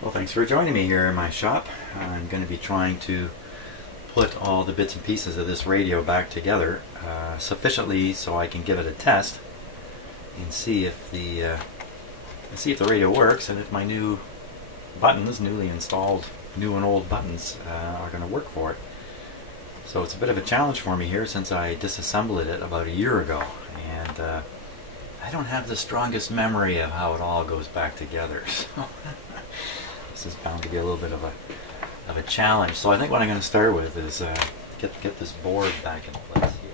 Well, thanks for joining me here in my shop. I'm going to be trying to put all the bits and pieces of this radio back together sufficiently so I can give it a test and see if the radio works and if my new buttons, newly installed new and old buttons, are going to work for it. So it's a bit of a challenge for me here since I disassembled it about a year ago, and I don't have the strongest memory of how it all goes back together. So this is bound to be a little bit of a challenge. So I think what I'm going to start with is get this board back in place here.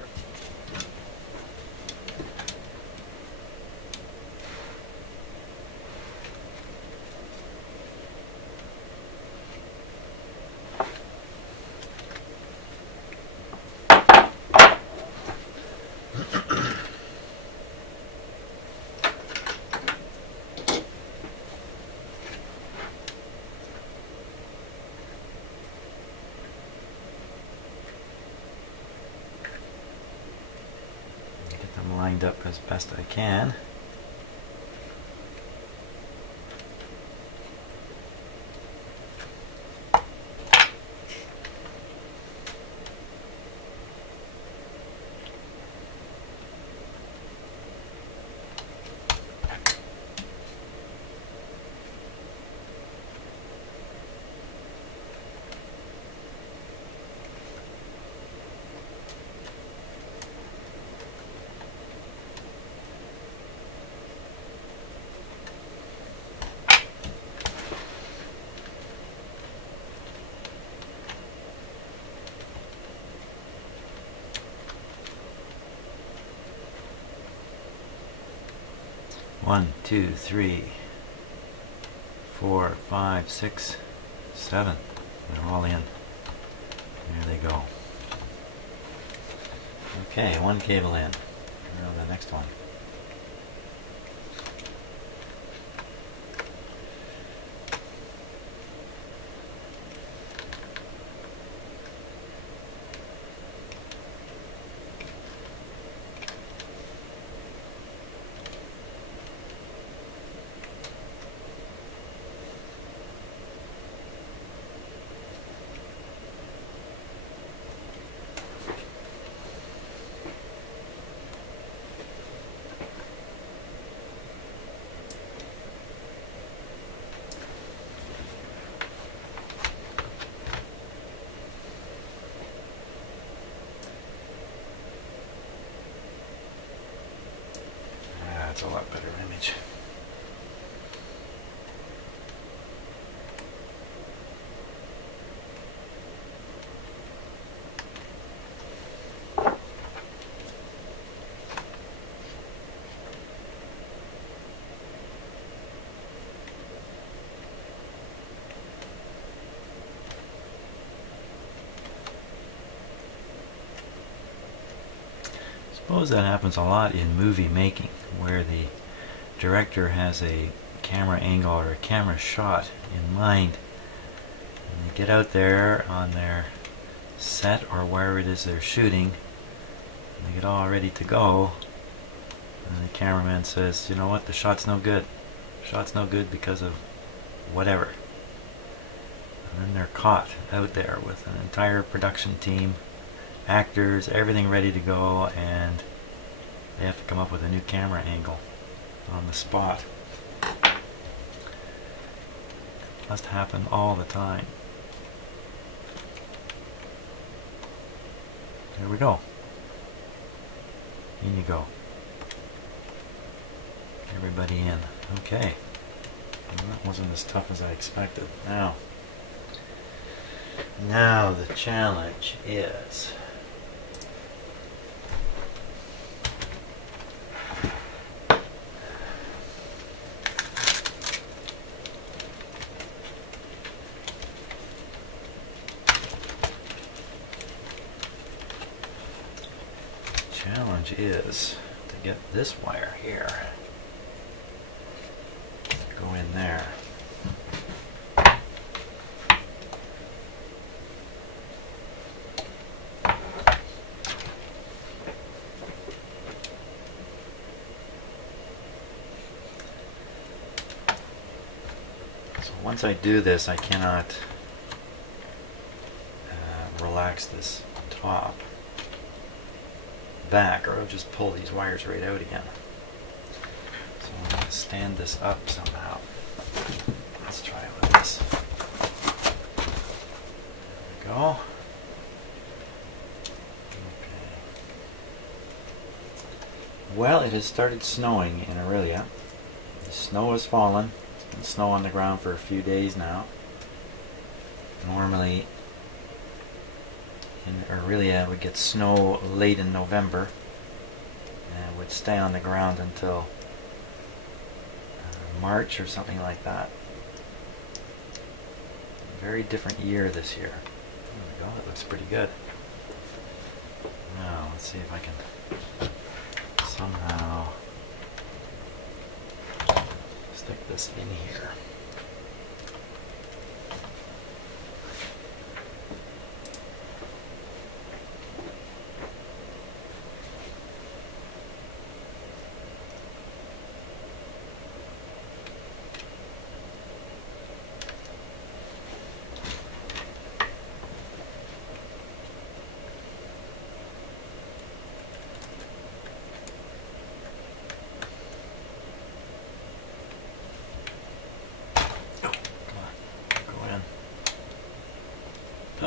Lined up as best I can. One, two, three, 4, 5, 6, 7. They're all in. There they go. Okay, one cable in. Now the next one. That's a lot better image. I suppose that happens a lot in movie making, where the director has a camera angle or a camera shot in mind, and they get out there on their set or wherever it is they're shooting, and they get all ready to go, and the cameraman says, you know what, the shot's no good. The shot's no good because of whatever. And then they're caught out there with an entire production team, actors, everything ready to go, and they have to come up with a new camera angle on the spot. Must happen all the time. There we go. In you go. Everybody in. Okay. Well, that wasn't as tough as I expected. Now the challenge is to get this wire here, go in there. So once I do this, I cannot relax this top back, or I'll just pull these wires right out again. So I'm going to stand this up somehow. Let's try it with this. There we go. Okay. Well, it has started snowing in Aurelia. The snow has fallen. It's been snow on the ground for a few days now. Normally in Aurelia, we get snow late in November, and it would stay on the ground until March or something like that. Very different year this year. There we go, that looks pretty good. Now, let's see if I can somehow stick this in here.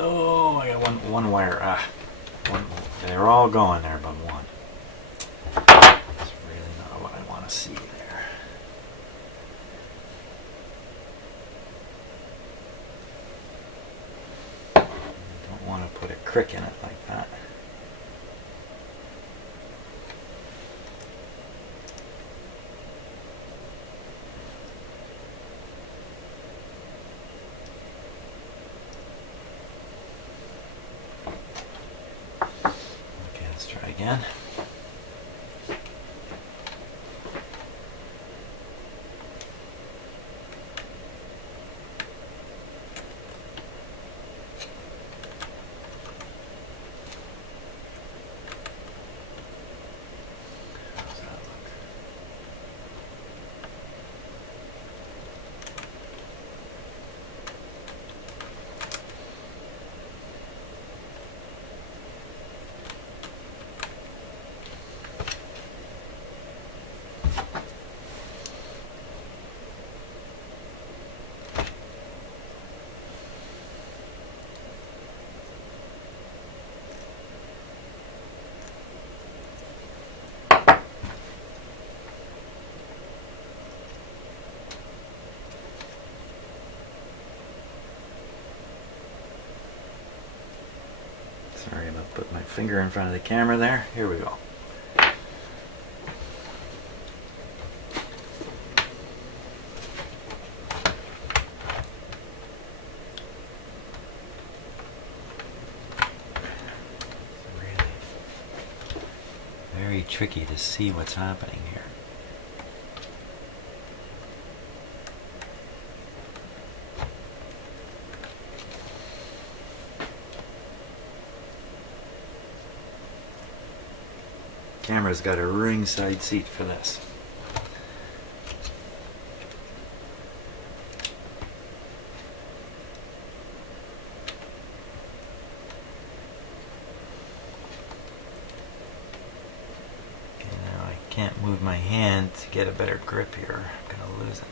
Oh, I got one wire. They're all going there but one. That's really not what I want to see there. I don't want to put a crick in it like that. Again. How's that look? Sorry about putting my finger in front of the camera there. Here we go. It's really very tricky to see what's happening here. Camera's got a ringside seat for this. Okay, now I can't move my hand to get a better grip here. I'm gonna lose it.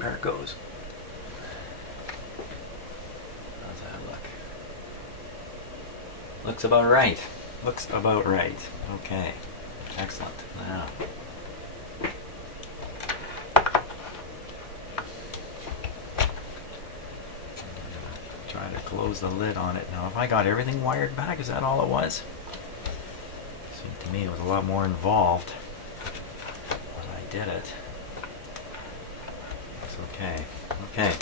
There it goes. How's that look? Looks about right. Looks about right. Okay. Excellent. Now. Try to close the lid on it. Now, if I got everything wired back, is that all it was? It seemed to me it was a lot more involved when I did it. Okay, okay.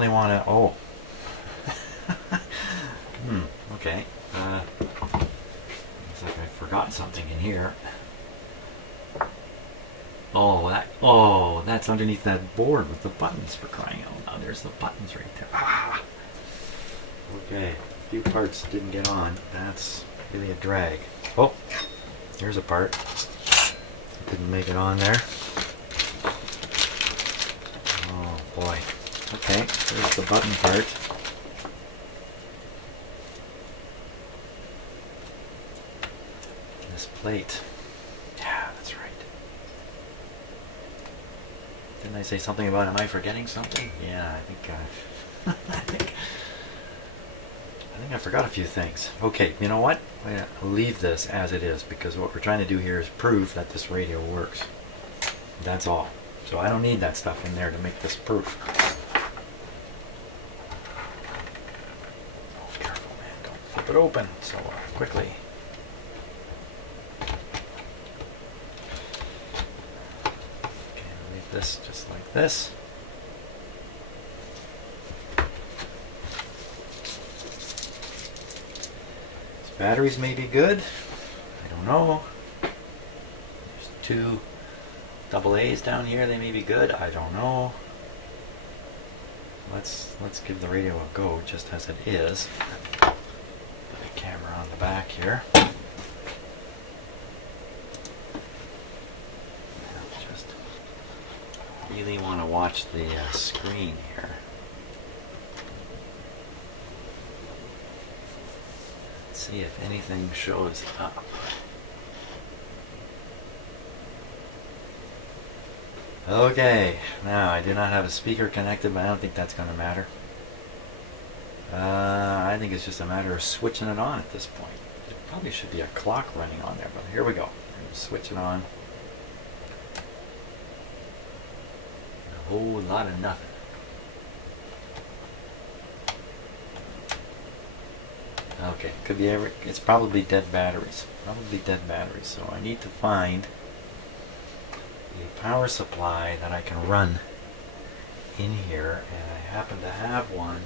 only want to, oh. Okay. Looks like I forgot something in here. Oh, that's underneath that board with the buttons, for crying out loud. There's the buttons right there. Ah. Okay, a few parts didn't get on. That's really a drag. Oh, here's a part. Didn't make it on there. Oh boy. Okay, there's the button part. This plate. Yeah, that's right. Didn't I say something about, am I forgetting something? Yeah, I think I think I forgot a few things. Okay, you know what? I'll leave this as it is, because what we're trying to do here is prove that this radio works. That's all. So I don't need that stuff in there to make this proof. Oh, careful, man. Don't flip it open so quickly. Okay, I'll leave this just like this. Batteries may be good. I don't know. There's 2 AA's down here. They may be good. I don't know. Let's give the radio a go just as it is. Put a camera on the back here. Just really want to watch the screen here. See if anything shows up. Okay, now I do not have a speaker connected, but I don't think that's going to matter. I think it's just a matter of switching it on at this point. There probably should be a clock running on there, but here we go. Switch it on. A whole lot of nothing. Okay, could be it's probably dead batteries. So I need to find a power supply that I can run in here, and I happen to have one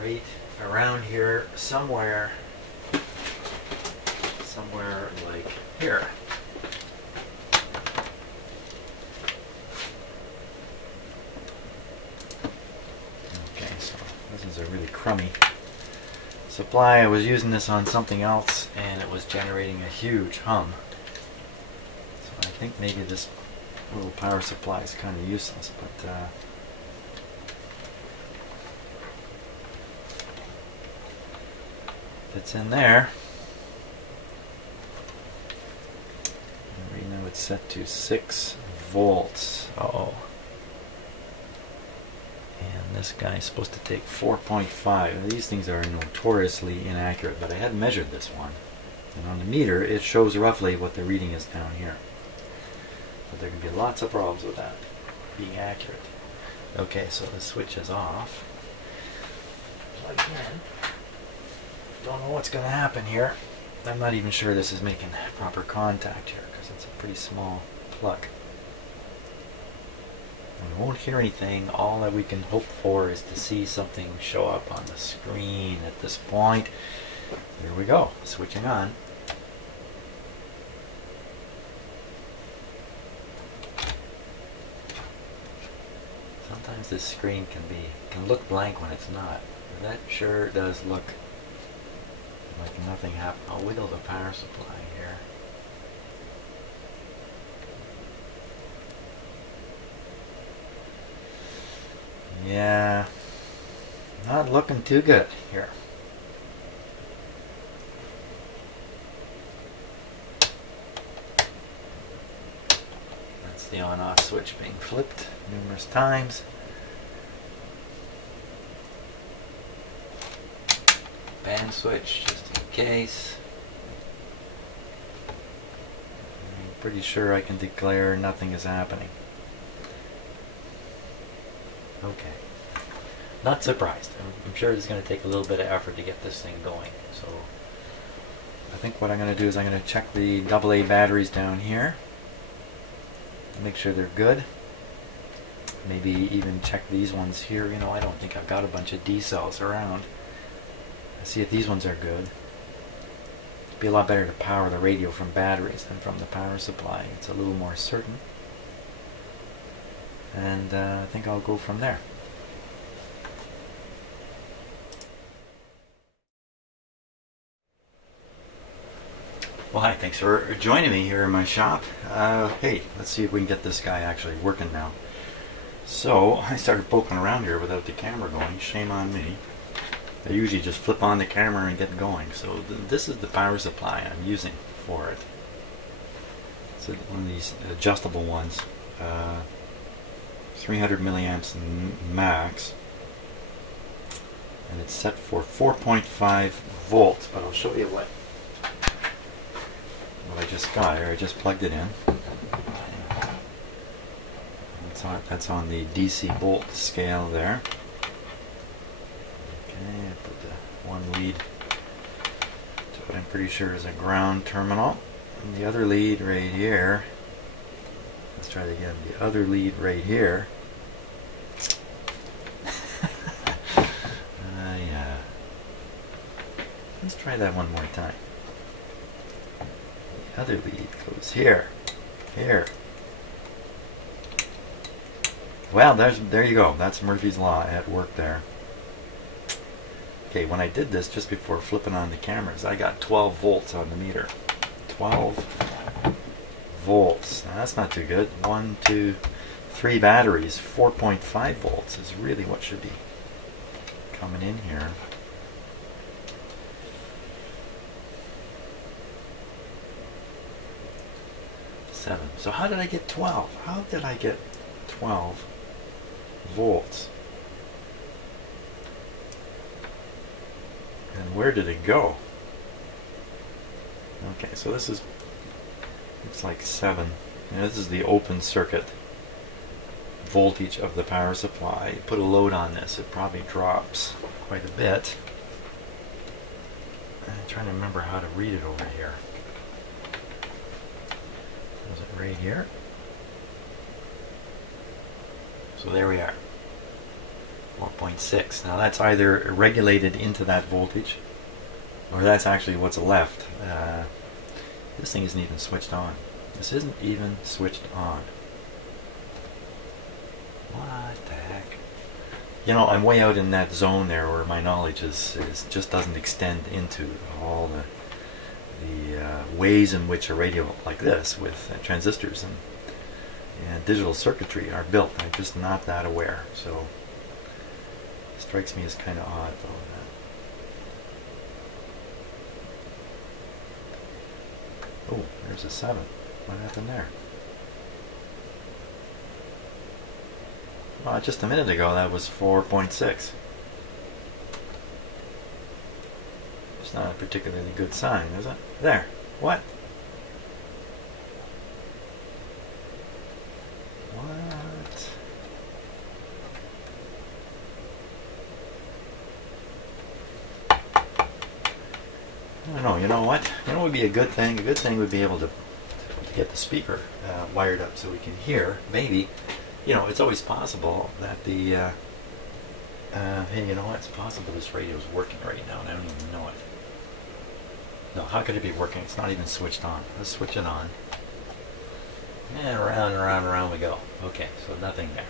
right around here somewhere like here. Okay, so this is a really crummy supply. I was using this on something else and it was generating a huge hum. So I think maybe this little power supply is kind of useless, but if it's in there. Right now it's set to 6 volts. Uh-oh. And this guy is supposed to take 4.5. These things are notoriously inaccurate, but I had measured this one. And on the meter, it shows roughly what the reading is down here. But there can be lots of problems with that being accurate. Okay, so the switch is off. Plug in. Don't know what's going to happen here. I'm not even sure this is making proper contact here because it's a pretty small plug. We won't hear anything. All that we can hope for is to see something show up on the screen at this point. Here we go, switching on. Sometimes this screen can look blank when it's not. That sure does look like nothing happened. I'll wiggle the power supply here. Yeah, not looking too good here. That's the on-off switch being flipped numerous times. Band switch, just in case. I'm pretty sure I can declare nothing is happening. Okay. Not surprised. I'm sure it's going to take a little bit of effort to get this thing going. So I think what I'm going to do is I'm going to check the AA batteries down here. Make sure they're good. maybe even check these ones here. You know, I don't think I've got a bunch of D cells around. Let's see if these ones are good. It'd be a lot better to power the radio from batteries than from the power supply. It's a little more certain. And I think I'll go from there. Well, hi, thanks for joining me here in my shop. Hey, let's see if we can get this guy actually working now. So, I started poking around here without the camera going. Shame on me. I usually just flip on the camera and get going. So, this is the power supply I'm using for it. It's one of these adjustable ones. 300 milliamps max. And it's set for 4.5 volts, but I'll show you what I just got here. I just plugged it in. That's on the DC volt scale there. Okay, I put the one lead to what I'm pretty sure is a ground terminal. And the other lead right here. Let's try it again. The other lead right here. Yeah. Let's try that one more time. The other lead goes here, here. Well, there you go. That's Murphy's Law at work there. Okay, when I did this just before flipping on the cameras, I got 12 volts on the meter. 12 volts. Now, that's not too good. 1, 2, 3 batteries. 4.5 volts is really what should be coming in here. So how did I get 12? How did I get 12 volts? And where did it go? Okay, so this is, looks like 7. And this is the open circuit voltage of the power supply. Put a load on this, it probably drops quite a bit. I'm trying to remember how to read it over here. Is it right here? So there we are. 4.6. Now that's either regulated into that voltage, or that's actually what's left. This thing isn't even switched on. This isn't even switched on. What the heck? You know, I'm way out in that zone there where my knowledge is just doesn't extend into all the ways in which a radio like this with transistors and digital circuitry are built. I'm just not that aware, so it strikes me as kind of odd though. Oh, there's a 7. What happened there? Well, just a minute ago that was 4.6. It's not a particularly good sign, is it? There. What? What? I don't know. You know what? You know what would be a good thing? A good thing would be able to get the speaker wired up so we can hear. Maybe, you know, it's always possible that the hey, you know what? It's possible this radio is working right now and I don't even know it. No, how could it be working? It's not even switched on. Let's switch it on. And around and around and around we go. Okay, so nothing there.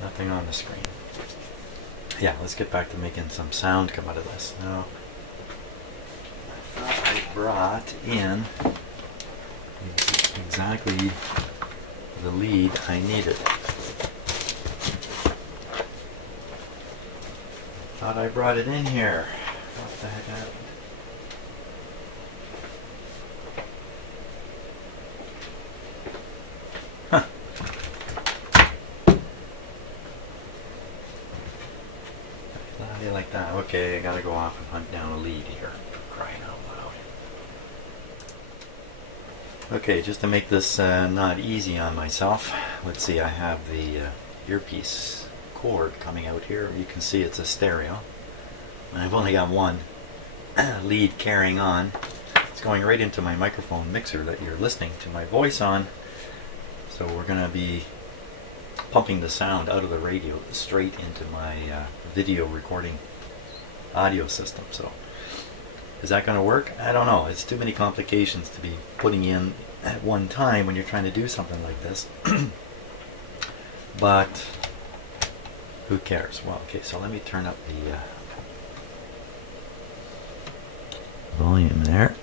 Nothing on the screen. Yeah, let's get back to making some sound come out of this. Now, I thought I brought in exactly the lead I needed. Thought I brought it in here. What the heck happened? Huh. How do you like that? Okay, I gotta go off and hunt down a lead here. Crying out loud. Okay, just to make this not easy on myself, let's see, I have the earpiece cord coming out here. You can see it's a stereo. And I've only got one lead carrying on. It's going right into my microphone mixer that you're listening to my voice on. So we're going to be pumping the sound out of the radio straight into my video recording audio system. So is that going to work? I don't know. It's too many complications to be putting in at one time when you're trying to do something like this. But who cares? Well, okay, so let me turn up the volume there.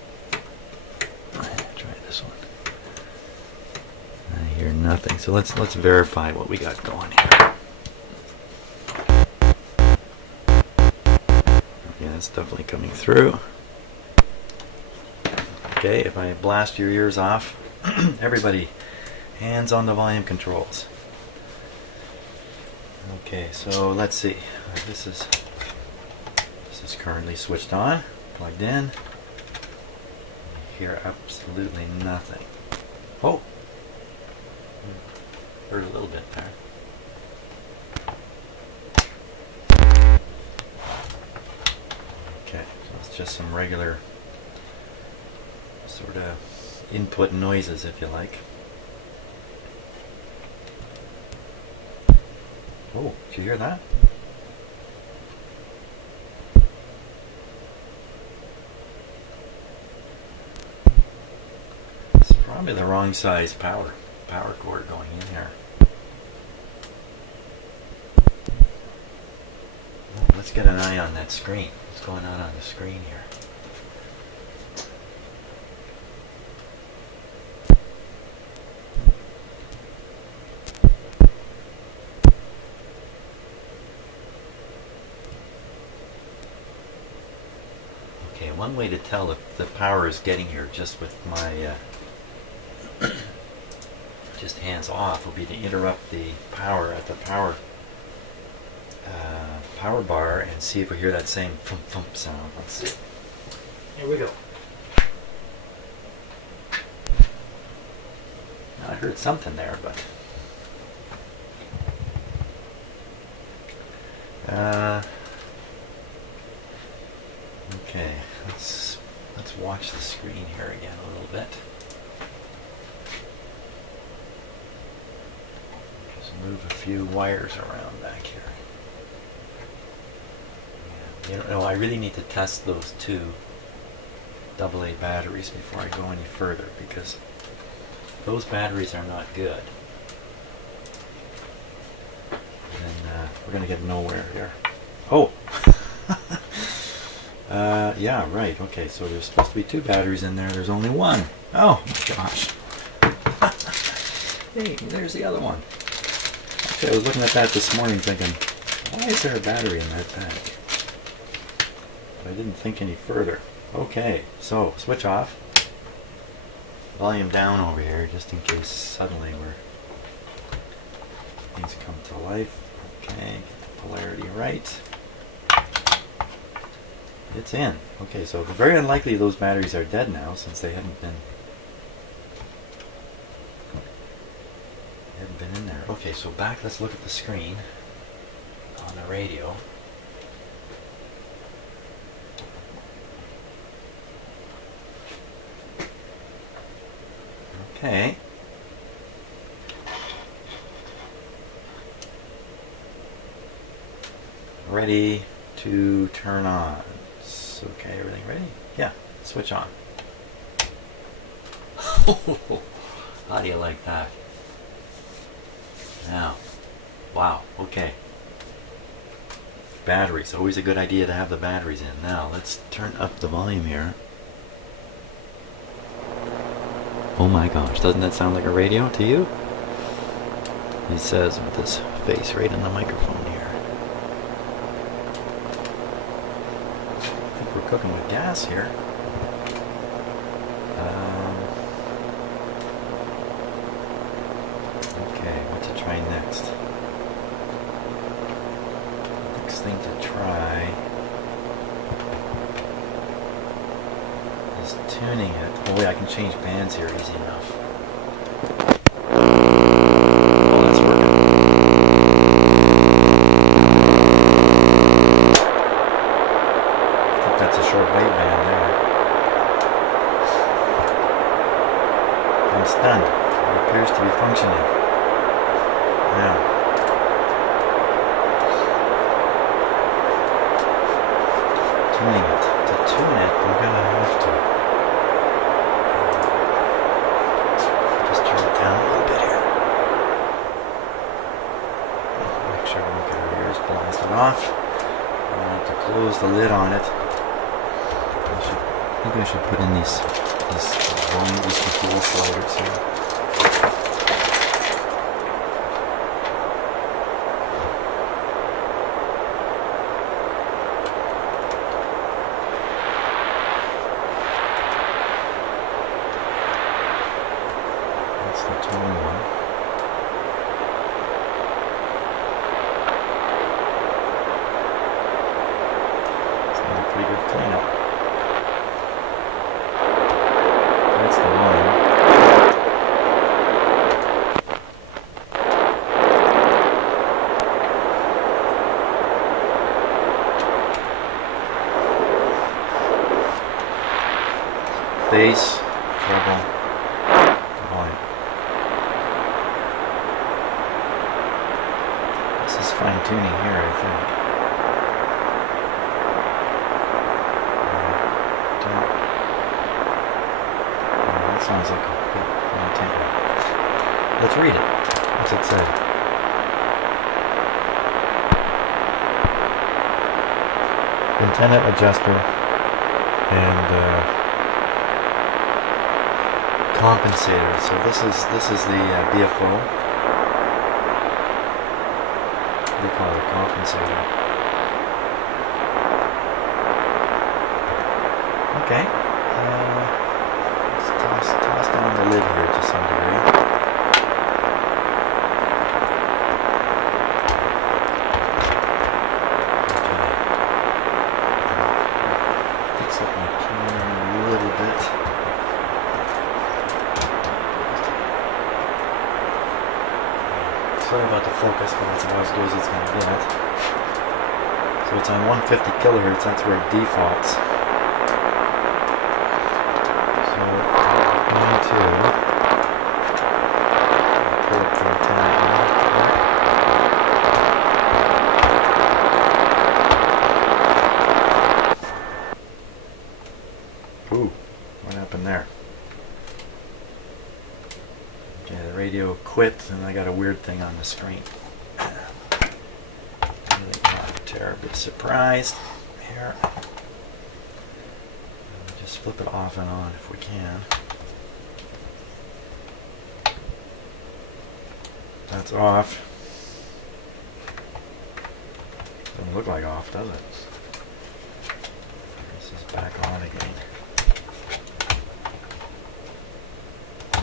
Try this one. I hear nothing. So let's verify what we got going here. Yeah, it's definitely coming through. Okay, if I blast your ears off, everybody, hands on the volume controls. Okay, so let's see. This is currently switched on, plugged in. You hear absolutely nothing. Oh, heard a little bit there. Okay, so it's just some regular sort of input noises, if you like. Oh, did you hear that? It's probably the wrong size power cord going in here. Oh, let's get an eye on that screen. What's going on the screen here? Okay, one way to tell if the power is getting here just with my just hands off will be to interrupt the power at the power bar and see if we hear that same thump thump sound. Let's see. Here we go. I heard something there, but okay, let's watch the screen here again a little bit. Just move a few wires around back here. Yeah, you know, I really need to test those two AA batteries before I go any further, because those batteries are not good. And we're going to get nowhere here. Oh! Yeah, right. Okay, so there's supposed to be two batteries in there. There's only one. Oh my gosh. Hey, there's the other one. Actually, I was looking at that this morning thinking, why is there a battery in that bag? But I didn't think any further. Okay, so switch off. Volume down over here, just in case suddenly things come to life. Okay, get the polarity right. It's in. Okay, so very unlikely those batteries are dead now, since they haven't been in there. Okay, so back, let's look at the screen on the radio. Okay. Ready to turn on. Okay, everything ready? Yeah, switch on. How do you like that? Now, wow, okay. Batteries, always a good idea to have the batteries in. Now, let's turn up the volume here. Oh my gosh, doesn't that sound like a radio to you? He says with his face right in the microphone here. I think we're cooking with gas here. Okay, what to try next? Next thing to try is tuning it. Oh wait, I can change bands here easy enough. Oh, that's working. I think that's a shortwave band there. I'm stunned. It appears to be functioning. Now, tuning it. To tune it, I'm going to have to just turn it down a little bit here. Make sure we don't get our ears blasted off. I'm going to have to close the lid on it. I think I should put in these control sliders here. That's the tone one. It's got a pretty good cleanup. That's the one. Bass, treble, volume. This is fine tuning here, I think. That sounds like a good antenna. Let's read it. What's it say? Antenna adjuster and compensator. So this is the BFO. They call it a compensator. Okay. Let's toss down the lid here to some degree. Okay. Fix up my camera a little bit. Sorry about the focus, but that's about as good as it's going to get. So it's on 150 kilohertz, that's where it defaults. So I'm going to pull up the antenna. Ooh, what happened there? Yeah, the radio quit and I got a weird thing on the screen. Really not terribly surprised here. Just flip it off and on if we can. That's off. Doesn't look like off, does it? This is back on again.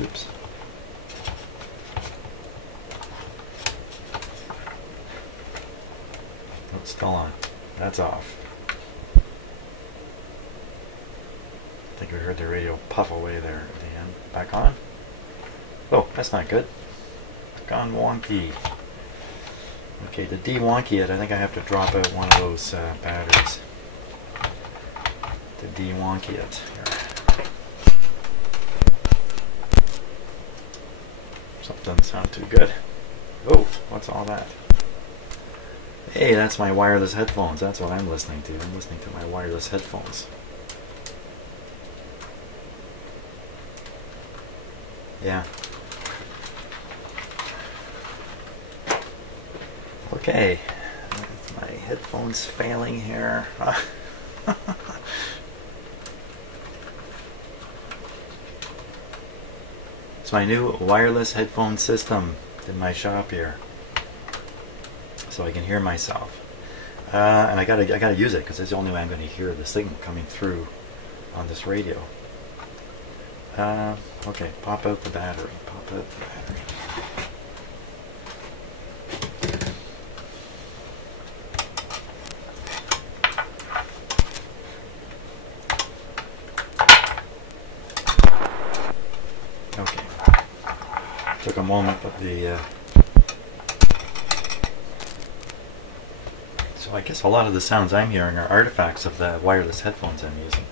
Oops. It's still on. That's off. I think we heard the radio puff away there at the end. Back on. Oh, that's not good. It's gone wonky. Okay, to de-wonky it, I think I have to drop out one of those batteries to de-wonky it. Here. Something doesn't sound too good. Oh, what's all that? Hey, that's my wireless headphones. That's what I'm listening to. I'm listening to my wireless headphones. Yeah. Okay. That's my headphones failing here. It's my new wireless headphone system in my shop here, so I can hear myself. And I gotta use it because it's the only way I'm going to hear the signal coming through on this radio. Okay, pop out the battery. Pop out the battery. Okay. Took a moment, but the so I guess a lot of the sounds I'm hearing are artifacts of the wireless headphones I'm using.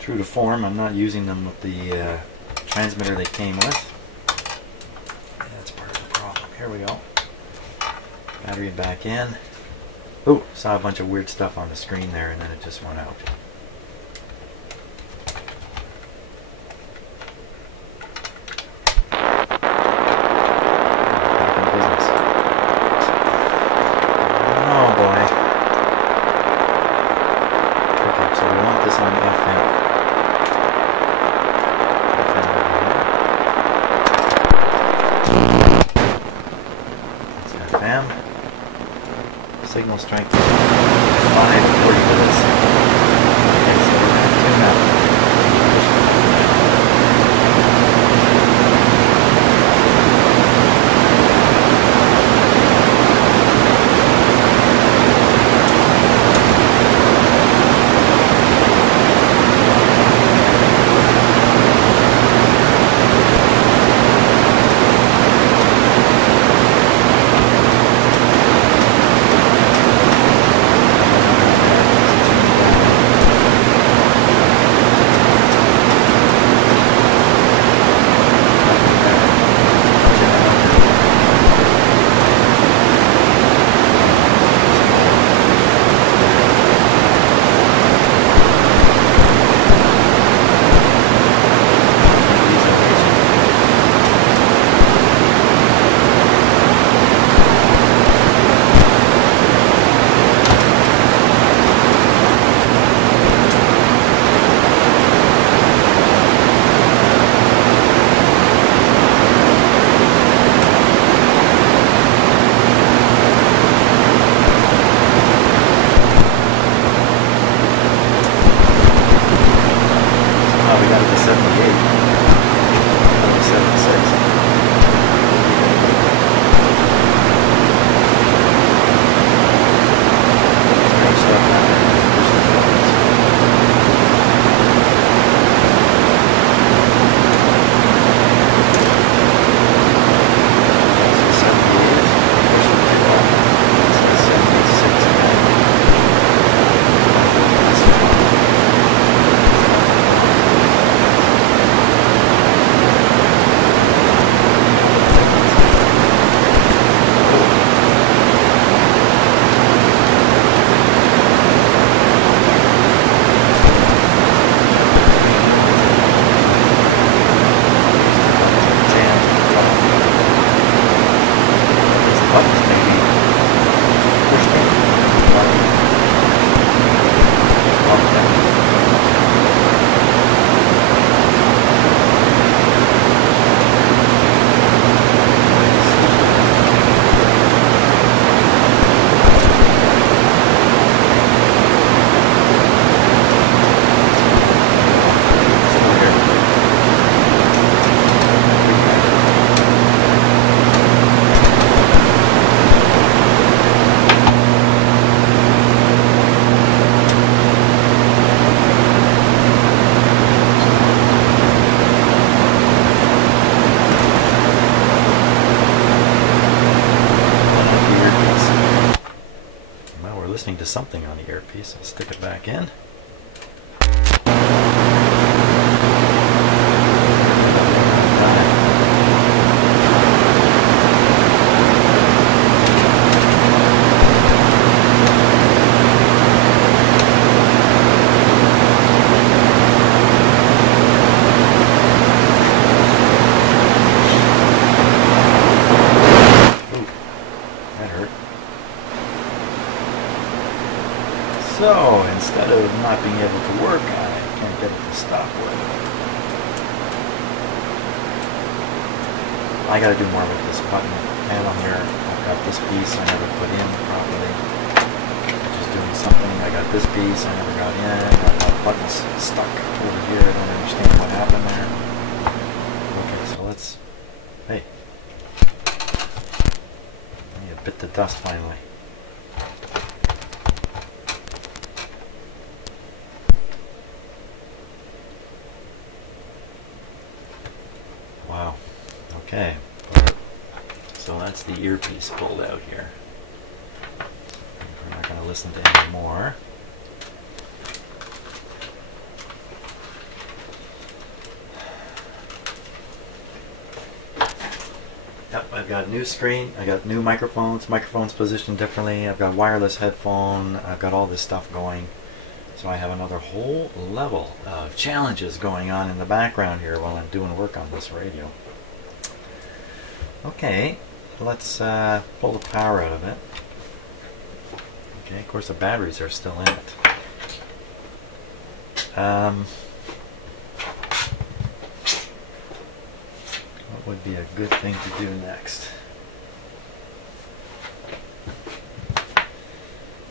True to form, I'm not using them with the transmitter they came with. here we go. Battery back in. Ooh, saw a bunch of weird stuff on the screen there and then it just went out. Oh boy. Okay, so we want this on FM. FM. Signal strength 540 minutes. Okay, so we're going to tune up. We got it to 78. 76. Strange stuff happening. Listening to something on the earpiece. I'll stick it back in. So, instead of not being able to work, I can't get it to stop working. I gotta do more with this button panel here. I've got this piece I never put in properly. Just doing something. I got this piece I never got in. I've got buttons stuck over here. I don't understand what happened there. Okay, so let's... Hey. I need to bit the dust finally. Wow. Okay. So that's the earpiece pulled out here. We're not going to listen to any more. Yep, I've I've got new screen, I got new microphones positioned differently, I've got wireless headphone, I've got all this stuff going. So I have another whole level of challenges going on in the background here while I'm doing work on this radio. Okay, let's pull the power out of it. Okay, of course the batteries are still in it. What would be a good thing to do next?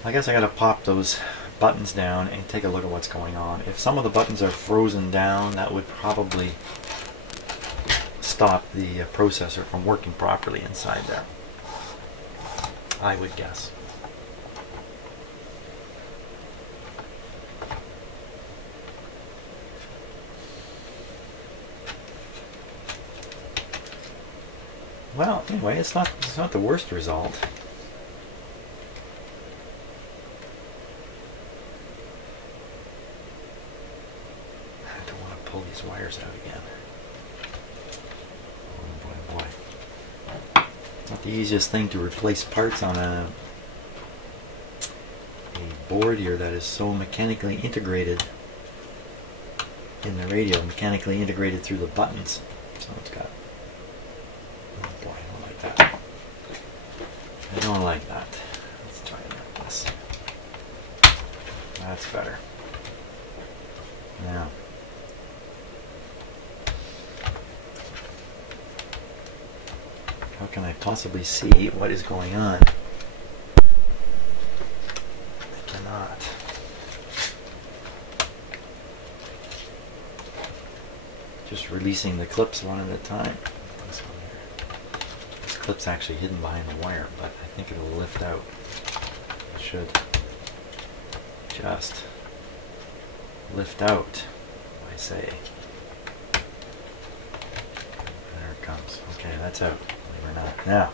I guess I gotta pop those buttons down and take a look at what's going on. If some of the buttons are frozen down, that would probably stop the processor from working properly inside there, I would guess. Well, anyway, it's not the worst result. I don't want to pull these wires out again. Oh boy, boy. Not the easiest thing to replace parts on a board here that is so mechanically integrated in the radio, mechanically integrated through the buttons. So it's got... Oh boy, I don't like that. I don't like that. Let's try it like this. That's better. Now, how can I possibly see what is going on? I cannot. Just releasing the clips one at a time. This one here. This clip's actually hidden behind the wire, but I think it'll lift out. It should just lift out, I say. There it comes. Okay, that's out. Believe it or not. Now,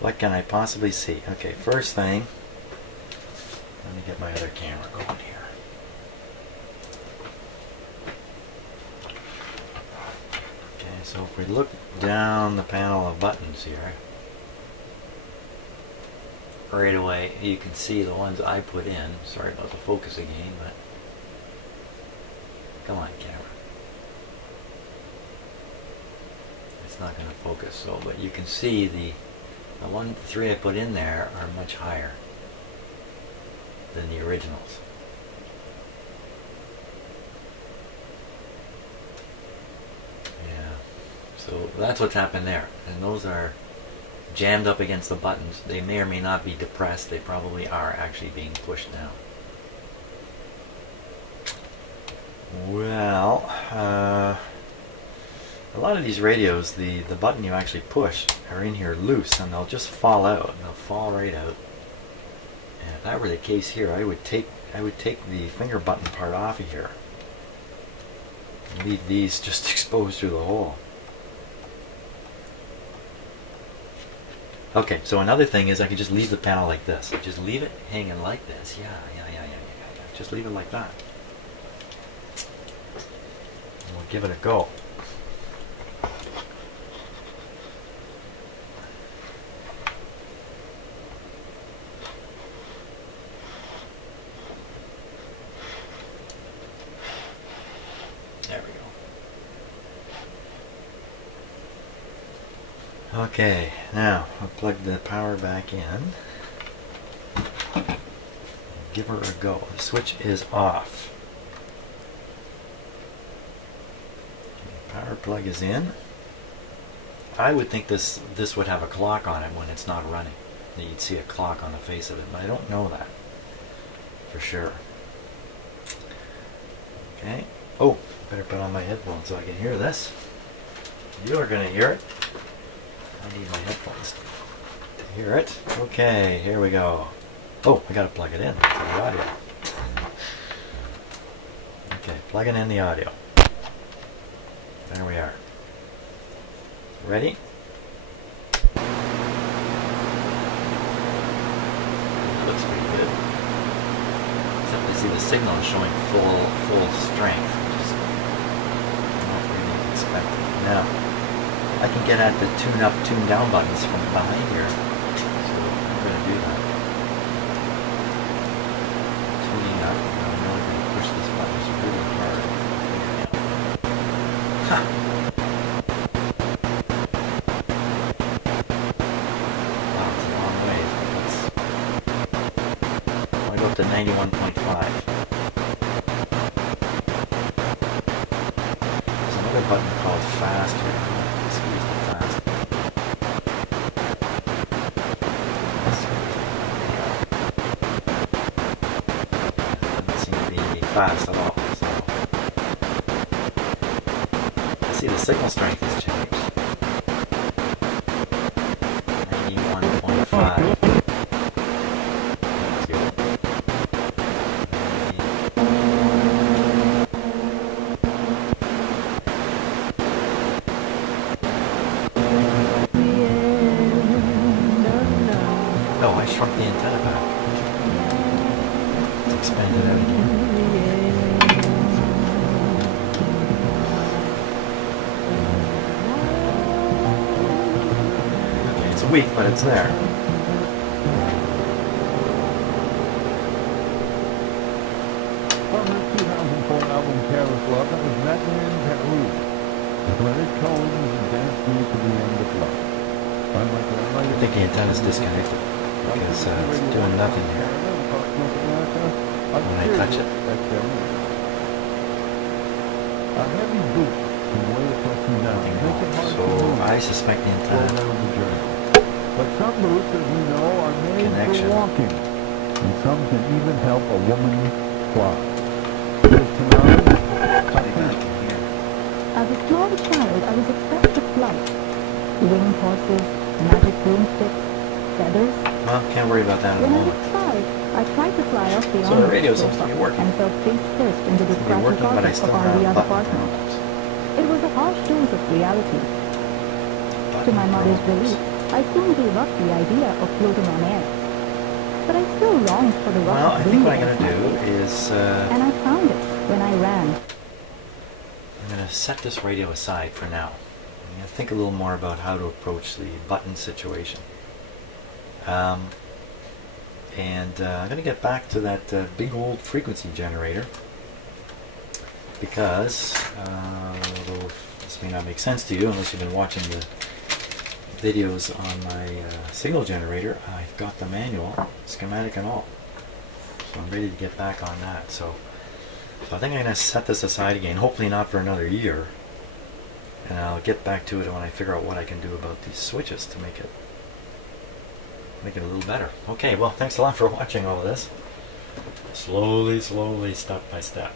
what can I possibly see? Okay, first thing, let me get my other camera going here. So if we look down the panel of buttons here, right away you can see the ones I put in. Sorry about the focus again, but come on, camera. It's not going to focus, so but you can see the three I put in there are much higher than the originals. So that's what's happened there, and those are jammed up against the buttons. They may or may not be depressed. They probably are actually being pushed now. Well, a lot of these radios, the button you actually push are in here loose, and they'll just fall out. They'll fall right out. And if that were the case here, I would take the finger button part off of here and leave these just exposed through the hole. Okay, so another thing is I can just leave the panel like this. Just leave it hanging like this. Yeah. Just leave it like that. And we'll give it a go. There we go. Okay, now I'll plug the power back in. Give her a go. The switch is off. The power plug is in. I would think this would have a clock on it when it's not running. That you'd see a clock on the face of it, but I don't know that for sure. Okay. Oh, better put on my headphones so I can hear this. You are going to hear it. I need my headphones to hear it. Okay, here we go. Oh, I gotta plug it in to the audio. Okay, plugging in the audio. There we are. Ready? Looks pretty good. Except you see the signal is showing full strength, which is not really expected. Now, I can get at the tune up, tune down buttons from behind here. So I'm going to do that. Tuning up. I'm really going to push this button really hard. Huh. Wow, it's a long way. I want to go up to 91.5. There's another button called fast here. Squeeze the fast. Doesn't seem to be fast at all. So I see the signal strength has changed. 91.5. Oh, I shrunk the antenna back. Let's expand it out again. Okay, it's weak, but it's there. From her 2004 album Careless Love, that was Madeleine Peru. Leonard Cohen and Dance Me to the End of Love. I think the antenna's disconnected because it's doing nothing here when I touch it. A heavy boot can weigh a person down. So I suspect the antenna. But some boots, as we know, are made for walking, and some can even help a woman fly. As a small child, I was obsessed with flight. Winged horses, magic broomsticks, feathers. Well, can't worry about that in a When I moment. was 5, I tried to fly off the So the radio seems to be working. and fell face first into the scratchy But I carpet of still our have other button apartment. problems. It was a harsh dose of reality. To my mother's relief, I soon gave up the idea of floating on air. But I still longed for the rush Well, of I think what I'm wind going to do outside. is And I found it when I ran. I'm going to set this radio aside for now. I'm going to think a little more about how to approach the button situation. I'm going to get back to that big old frequency generator because, although this may not make sense to you unless you've been watching the videos on my signal generator, I've got the manual, schematic and all. So I'm ready to get back on that. So I think I'm going to set this aside again, hopefully not for another year. And I'll get back to it when I figure out what I can do about these switches to make it a little better. Okay, well, thanks a lot for watching all of this. Slowly, step by step.